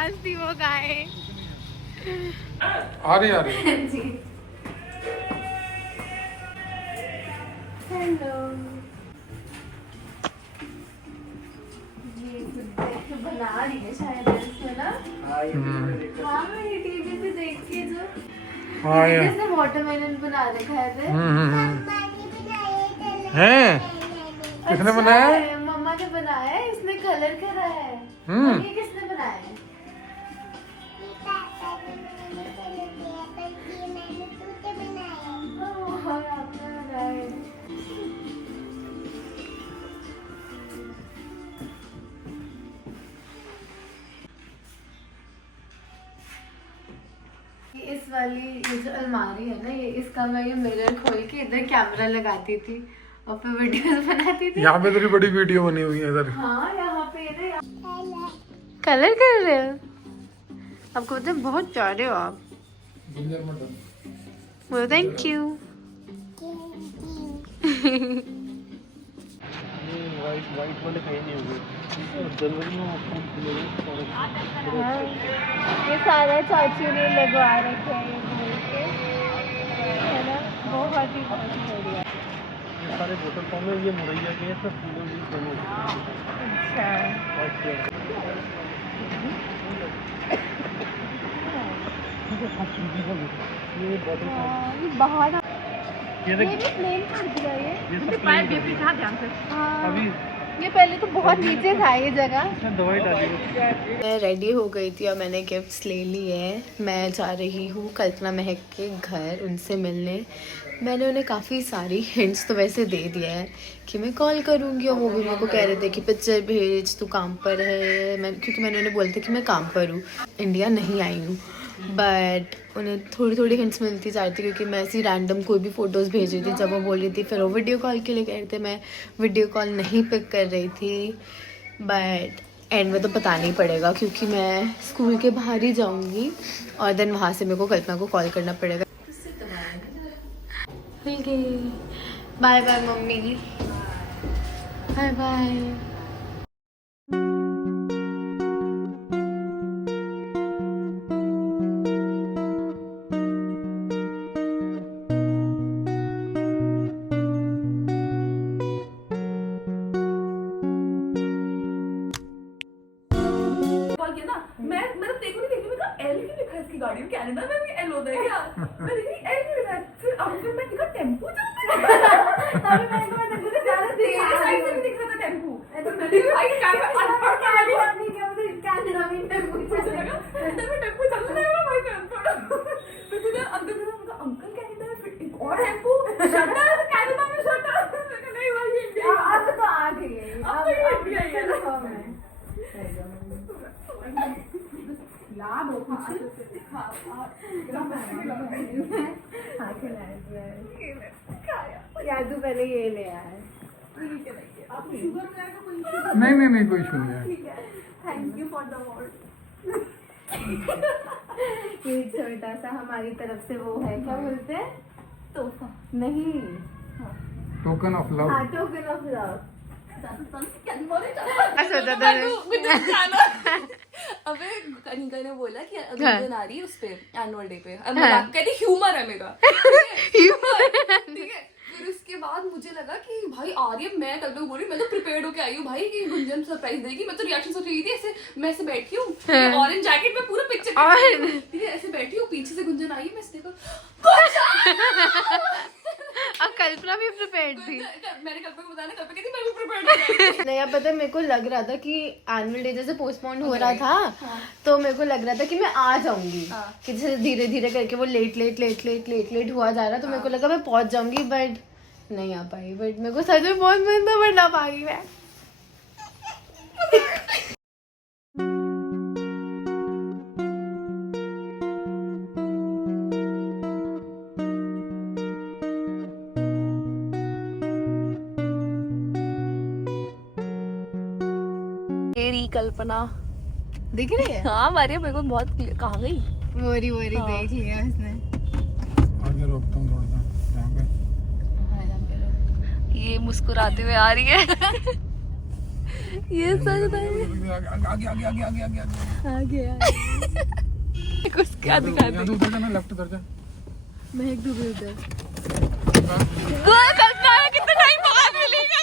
आवाज थी वो गाए। आ रही जी हेलो। ये कुछ बना रही है शायद इसमें ना। हाँ मैं टीवी पे देख के जो इसने वाटरमेलन बना रखा है। हैं? किसने बनाया? मम्मा ने बनाया है, इसने कलर करा है। और ये किसने बनाया है? और आपने बनाया है। इस वाली ये जो अलमारी है ना, ये इसका मैं ये मिरर खोल के इधर कैमरा लगाती थी और फिर वीडियोस बनाती थी। यहाँ पे तेरी बड़ी वीडियो बनी हुई है इधर। हाँ यहाँ पे ना कलर कर रहे हो आपको पता है, बहुत चाह हो आप। बोलो थैंक यू। वाइट वाले कहीं नहीं होंगे। जनवरी में ये सारा चाचू ने लगवा रखे है ये बोल के, है ना, बहुत ही बढ़िया। ये सारे बोतल फॉर्म में ये मुरैया के हैं, सब फूलों की दोनों। अच्छा ये बोतल ये बाहर ये भी प्लेन कर दिया ये पाइप भी था ध्यान से। अभी ये पहले तो बहुत नीचे था ये जगह। इसमें दवाई डाली है। मैं रेडी हो गई थी और मैंने गिफ्ट्स ले लिए हैं। मैं जा रही हूँ कल्पना महक के घर उनसे मिलने। मैंने उन्हें काफ़ी सारी हिंट्स तो वैसे दे दिया है कि मैं कॉल करूँगी, और वो भी मेरे को कह रहे थे कि पिक्चर भेज, तू काम पर है। क्योंकि मैंने उन्हें बोला था कि मैं काम पर हूँ, इंडिया नहीं आई हूँ। बट उन्हें थोड़ी थोड़ी हिंट्स मिलती जा रही थी क्योंकि मैं ऐसी रैंडम कोई भी फ़ोटोज़ भेज रही थी जब वो बोल रही थी। फिर वो वीडियो कॉल के लिए कह रहे थे, मैं वीडियो कॉल नहीं पिक कर रही थी। बट एंड में तो बताना ही पड़ेगा क्योंकि मैं स्कूल के बाहर ही जाऊंगी और देन वहाँ से मेरे को कल्पना को कॉल करना पड़ेगा। Bye bye mummy, bye bye. गाड़ी में कनाडा में भी एल होता है क्या? मैं देखी एल नहीं लिखा है। फिर मैं देखा टेम्पो चलता है। तभी मैंने कहा टेम्पो से ज्यादा तेज साइड से भी दिख रहा था टेम्पो। तो मैंने भाई कैमरा अनपढ़ गाड़ी अपनी क्या बोलते कनाडा में टेम्पो चलेगा। मैं टेम्पो चल रहा है भाई अनपढ़। फिर मुझे अंकल ने कहा अंकल कनाडा में फिर एक और टेम्पो शटा है कनाडा में शटा। मैं कहा नहीं भाई इंडिया अब तो आ गई है। अब तो इंडिया ही है। याद हो यादू पहले ये ले आया। नहीं कोई इशू नहीं है। Thank you for the award. ये छोटा सा हमारी तरफ से वो है, क्या बोलते हैं, तोहफा नहीं, टोकन ऑफ लव। हाँ टोकन ऑफ लव। अबे कनिका ने बोला कि गुंजन आ रही है उस पे एनुअल डे पे, कहती ह्यूमर है मेरा। ठीक है, फिर उसके बाद मुझे लगा कि भाई आ रही है, मैं कल को बोली मैं तो प्रिपेयर्ड होके आई हूँ भाई कि गुंजन सरप्राइज देगी। मैं तो रिएक्शन सोच रही थी ऐसे, मैं ऐसे बैठी हूँ ऑरेंज जैकेट में पूरा पिक्चर, ठीक है ऐसे बैठी हूँ, पीछे से गुंजन आई, मैं देखो अब कल्पना भी प्रिपेयर्ड थी। मैंने कल्पना को बताया, कल्पना कहती मैं भी प्रिपेयर्ड। नहीं अब पता है, मेरे को लग रहा था कि एनुअल डे जैसे पोस्टपोन हो रहा था तो मेरे को लग रहा था कि मैं आ जाऊंगी, कि जैसे धीरे धीरे करके वो लेट हुआ जा रहा, तो मेरे को लगा मैं पहुंच जाऊंगी, बट नहीं आ पाई। बट मेरे को सच में बहुत मन था, बट ना पा गई मैं। तेरी कल्पना दिख रही है? हाँ मारिया मेरे को बहुत, कहाँ गई मोरी देख लिया उसने। आगे रोकता हूँ थोड़ा सा यहाँ पे। ये मुस्कुराते हुए आ रही है। ये सच है। आगे कुछ क्या दिखा दे। उधर जाना, लेफ्ट उधर जा। महक डूबे उधर। कल्पना है कितना टाइम लगा मिलेगा।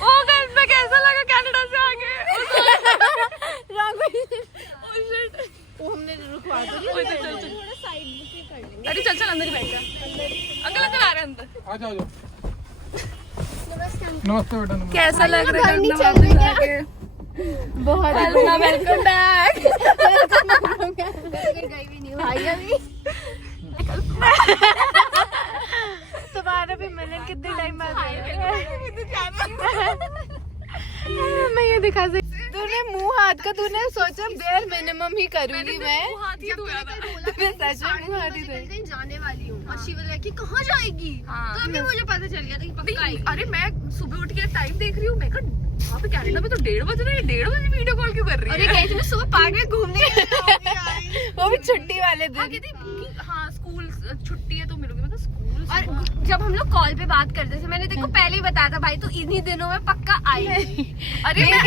ओ कल्पना कैसा लगा कनाडा से आके? वो हमने रुकवा दिया। थोड़ा साइड बुकिंग कर लेंगे। अरे चल अंदर ही बैठ जा। अंकल अंकल आ रहे हैं अंदर। आ जाओ। नमस्ते बेटा। नमस्ते। कैसा लग रहा है कल्पना आके? बहुत वेलकम बैक। गई भी नहीं हूँ भाई अभी। तुम्हारा भी मिलन कितने टाइम बाद मैं ये दिखा सकती। तूने मुंह हाथ का तूने सोचा बेयर मिनिमम ही करूंगी मैं। सच में मुंह हाथ ही कहीं जाने वाली हूँ और शिव कि कहाँ जाएगी तो अभी मुझे पता चल गया था कि पक्का आएगी। अरे मैं सुबह उठ के टाइम देख रही हूँ, मैं वहाँ पे कनाडा में तो 1:30 बज रहे हैं, 1:30 बजे वीडियो कॉल क्यों कर रही है? अरे कहती मैं सुबह पार्क में घूमने वो भी छुट्टी वाले दिन। कहती हाँ स्कूल छुट्टी है तो मिलोगे। मैं स्कूल और जब हम लोग कॉल पे बात करते थे मैंने देखो पहले ही बताया था भाई तो इन्हीं दिनों में पक्का आएगी। अरे मैं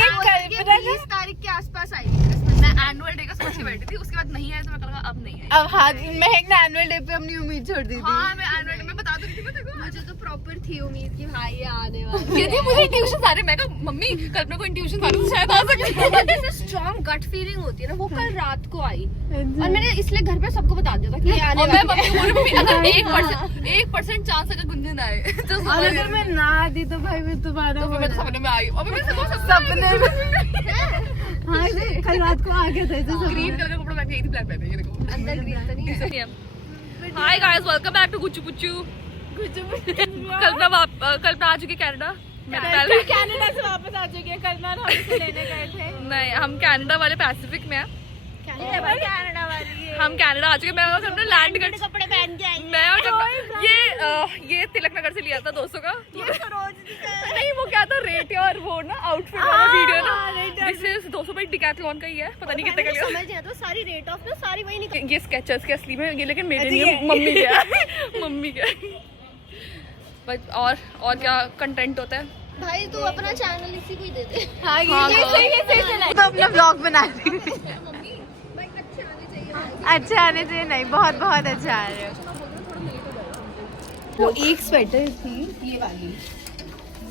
20 तारीख के आसपास आएगी। मैं एनुअल डे का सोच के बैठी थी, उसके बाद नहीं आया तो मैं कहा अब नहीं आया। अब हाँ महक ने एनुअल डे पे अपनी उम्मीद छोड़ दी थी। हाँ मैं एनुअल डे में बता दूँ थी देखो। मुझे तो प्रॉपर थी उम्मीद कि भाई ये आने वाला कहती मुझे ट्यूशन आ रहे, मैं कहा मम्मी कल्पना को ट्यूशन आ रही तो शायद आ सकती। जैसे स्ट्रॉन्ग गट फीलिंग होती है ना वो कल रात को आई और मैंने इसलिए घर पे सबको बता दिया था कि ये आने और मैं वाला है। मम्मी बोली अगर 1% चांस अगर गुंजन आए तो और अगर मैं ना दी तो भाई मैं तुम्हारा तो मैं तो सपने में आई। अभी मैं सपने में हाँ कल रात को आ गया था ऐसे सपने ग्रीन कलर का कपड़ा पहन के आई थी, ब्लैक पहन के, ये देखो। अंदर ग्रीन तो नहीं है। Hi guys welcome back to Gucchu Pucchu. Kalpana आ चुकी कनाडा। मैं पहले कनाडा से वापस आ चुकी है। कल ना हम इसे लेने गए थे। नहीं हम कनाडा वाले पैसिफिक में हैं। कनाडा वाली है। हम कनाडा आ चुके। मैं और कल्पना लैंड कर कपड़े पहन के आई मैं और कल्पना ये तिलक नगर से लिया था 200 का। नहीं वो क्या था रेट और वो ना आउटफिट वाला वीडियो ना। दिस इज 200 भाई डिकैथलॉन का ही है, पता नहीं कितने का लिया। समझ नहीं आता सारी रेट ऑफ ना सारी वही निकल। ये स्केचर्स के असली में ये, लेकिन मेरे लिए मम्मी क्या मम्मी क्या बस। और क्या कंटेंट होता है भाई तू अपना चैनल इसी को ही दे दे। हाँ ये सही चला। तो अपना ब्लॉग बना रही हूँ। अच्छा आने चाहिए। नहीं बहुत बहुत अच्छा आ रहे हो। वो एक स्वेटर थी ये वाली,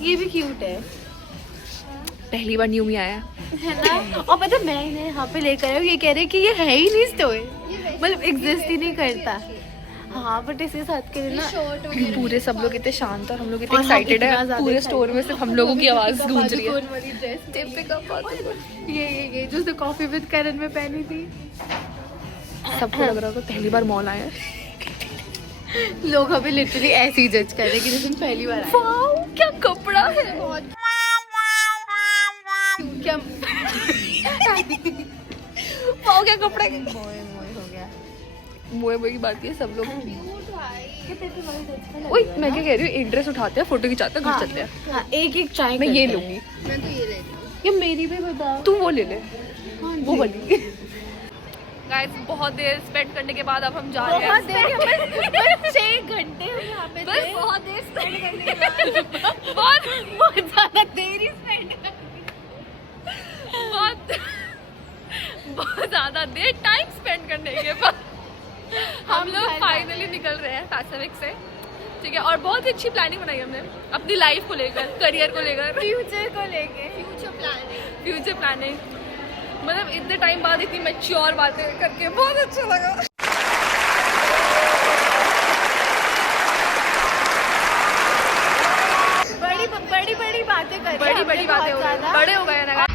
ये भी क्यूट है पहली बार न्यू में आया है ना। और पता मैं इन्हें यहाँ पे लेकर आया, ये कह रहे कि ये है ही नहीं स्टोर, मतलब एग्जिस्ट ही नहीं करता। हाँ बट इसी साथ के लिए ना पूरे सब लोग इतने शांत और हम लोग इतने और हम एक्साइटेड इतना है। ज़्यादा पूरे excited स्टोर में सिर्फ हम लोगों की आवाज गूंज रही है। वाली ड्रेस ये जो उसने कॉफी विद करण में पहनी थी। सबको लग रहा होगा पहली बार मॉल आया है। लोग अभी लिटरली ऐसे ही जज कर रहे हैं कि जैसे पहली बार आए। वाओ क्या कपड़ा है। बहुत क्या वाओ क्या कपड़ा है। मोए हो गया। मोए की बात है सब लोग। क्यूट भाई। ओए मैं क्या कह रही हूँ, एक ड्रेस उठाते हैं फोटो खिंचाते हैं घर चलते हैं। हाँ एक ट्राई मैं ये लूंगी। मैं तो ये लेती हूँ। ये मेरी भी बताओ। तू वो ले ले वो जी। वाली। गाइस बहुत देर स्पेंड करने के बाद अब हम जा रहे बहुत हैं। देर 6 घंटे हम यहाँ पे थे। बहुत देर स्पेंड करने के बाद बहुत ज्यादा देर ही स्पेंड बहुत ज्यादा देर टाइम स्पेंड करने के बाद हम लोग फाइनली निकल रहे हैं पैसिफिक से। ठीक है और बहुत ही अच्छी प्लानिंग बनाई हमने अपनी लाइफ को लेकर, करियर को लेकर, फ्यूचर को लेके। Future planning. मतलब इतने टाइम बाद इतनी मैच्योर बातें करके बहुत अच्छा लगा। बड़ी बातें कर बड़ी बातें हो गई, बड़े हो गए ना।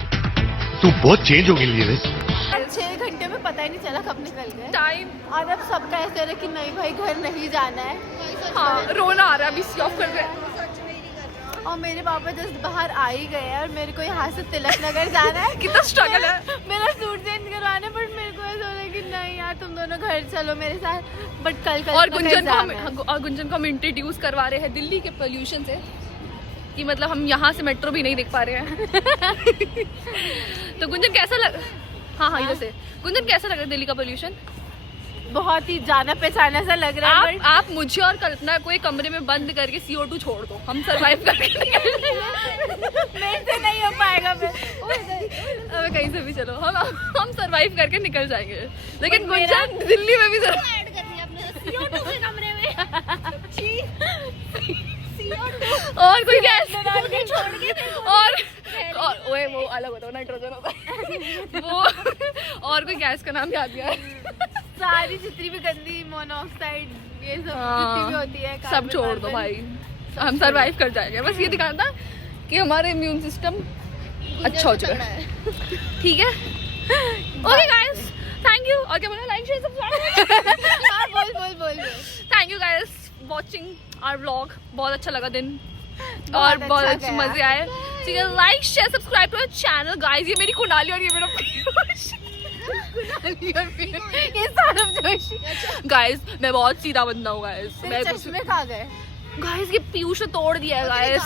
तू बहुत चेंज हो गई है। 6 घंटे में पता ही नहीं चला कब निकल गए। टाइम और अब सबका ऐसे हो रहा है कि नहीं भाई घर नहीं जाना है। हाँ रोना आ रहा है, अभी स्विच ऑफ कर दे। और मेरे पापा जस्ट बाहर आ ही गए हैं और मेरे को यहाँ से तिलक नगर जाना है। कितना स्ट्रगल है। मेरा सूट चेंज करवाना है बट मेरे को ऐसा हो रहा है कि नहीं यार तुम दोनों घर चलो मेरे साथ। बट कल और गुंजन को हम इंट्रोड्यूस करवा रहे हैं दिल्ली के पोल्यूशन से कि मतलब हम यहाँ से मेट्रो भी नहीं देख पा रहे हैं। तो गुंजन कैसा लग हाँ इधर से गुंजन कैसा लग रहा है दिल्ली का पोल्यूशन? बहुत ही जाना पहचाना सा लग रहा है। आप मुझे और कल्पना को एक कमरे में बंद करके CO2 छोड़ दो, हम सरवाइव करके मेरे से नहीं हो पाएगा फिर। अबे कहीं से भी चलो, हम सरवाइव करके निकल जाएंगे। लेकिन गुंजन दिल्ली में भी ऐड कर दिया अपने CO2 के कमरे में। और कोई गैस छोड़ के और ओए वो अलग होता है, नाइट्रोजन होता है वो। और कोई गैस का नाम याद नहीं है। सारी जितनी भी गंदी मोनोऑक्साइड ये सब जितनी भी होती है सब छोड़ दो भाई, हम सरवाइव कर जाएंगे। बस ये दिखाना था कि हमारे इम्यून सिस्टम अच्छा हो चुका है। ठीक है, ओके गाइस, थैंक यू। और क्या बोला, लाइक शेयर सब्सक्राइब। बोल thank you guys watching our vlog. बहुत अच्छा लगा दिन और बहुत अच्छा गया। मजे आए। ठीक है, like share subscribe to channel guys. ये मेरी कुणाली और ये मेरा ये सारा जोशी। गाइस मैं बहुत सीधा बंदा हूँ गाइस। तेरे चश्मे कहाँ गए? गाइस ये पीयूष ने तोड़ दिया है गाइस।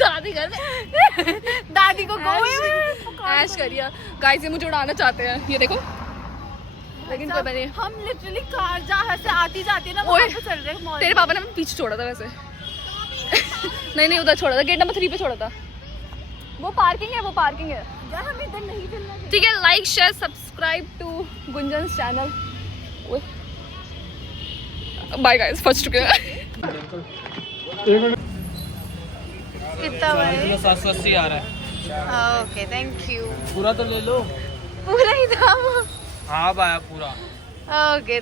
दादी घर में दादी को गोए ऐश करिए गाइस। ये मुझे उड़ाना चाहते हैं, ये देखो। लेकिन कोई नहीं, हम लिटरली कार जहाँ से आती जाती है ना ओए, वहाँ पे चल रहे हैं मॉल। तेरे पापा ने हमें पीछे छोड़ा था वैसे। नहीं उधर छोड़ा था, गेट नंबर 3 पे छोड़ा था। वो पार्किंग है, वो पार्किंग है। यार हमें इधर नहीं चलना चाहिए। ठीक है, like share subscribe to Gunjan's channel. Bye guys, फंस चुके हैं। कितना भाई? 780 आ रहा है। Okay thank you. पूरा तो ले लो। पूरा ही था वो। हाँ आया पूरा। ओके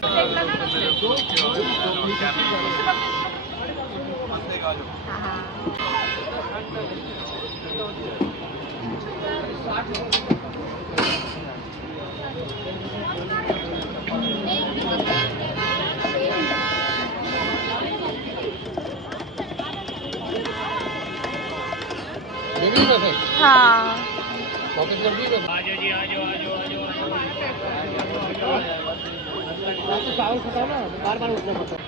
हाँ चावल खाता ना बार बार उठना पड़ता है।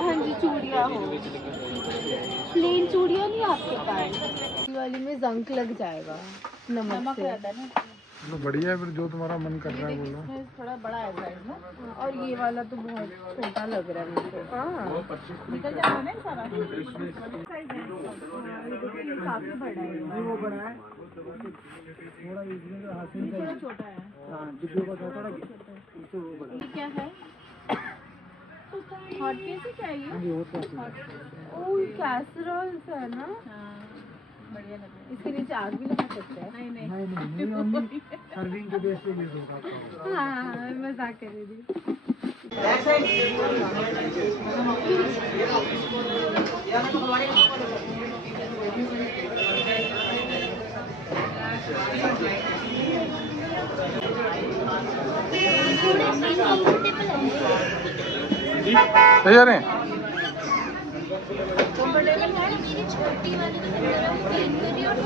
हाँ जी चूड़िया हो, प्लेन चूड़िया नहीं आपके पास? वाली में जंक लग जाएगा, नमक से। तो बढ़िया है, फिर जो तुम्हारा मन कर रहा है बोलो। इसमें थोड़ा बड़ा है साइज ना, और ये वाला तो बहुत छोटा लग रहा है मुझे। हाँ निकल जाएगा ना सारा। ये काफी बड़ा है। वो बड़ा है थोड़ा, इसमें जो हासिल थोड़ा छोटा है। हाँ जिद्दू का छोटा इससे वो बड़ा। ये क्या है? हॉट केस ही चाहिए। ये होता है। ओह कैसरोल है ना? बढ़िया लग रहा है। इसके नीचे आग भी लगा सकते हैं। नहीं ओनली सर्विंग के बेस पे यूज होगा। हाँ मजाक कर रही थी। तैयार है? छोटी वाली तो और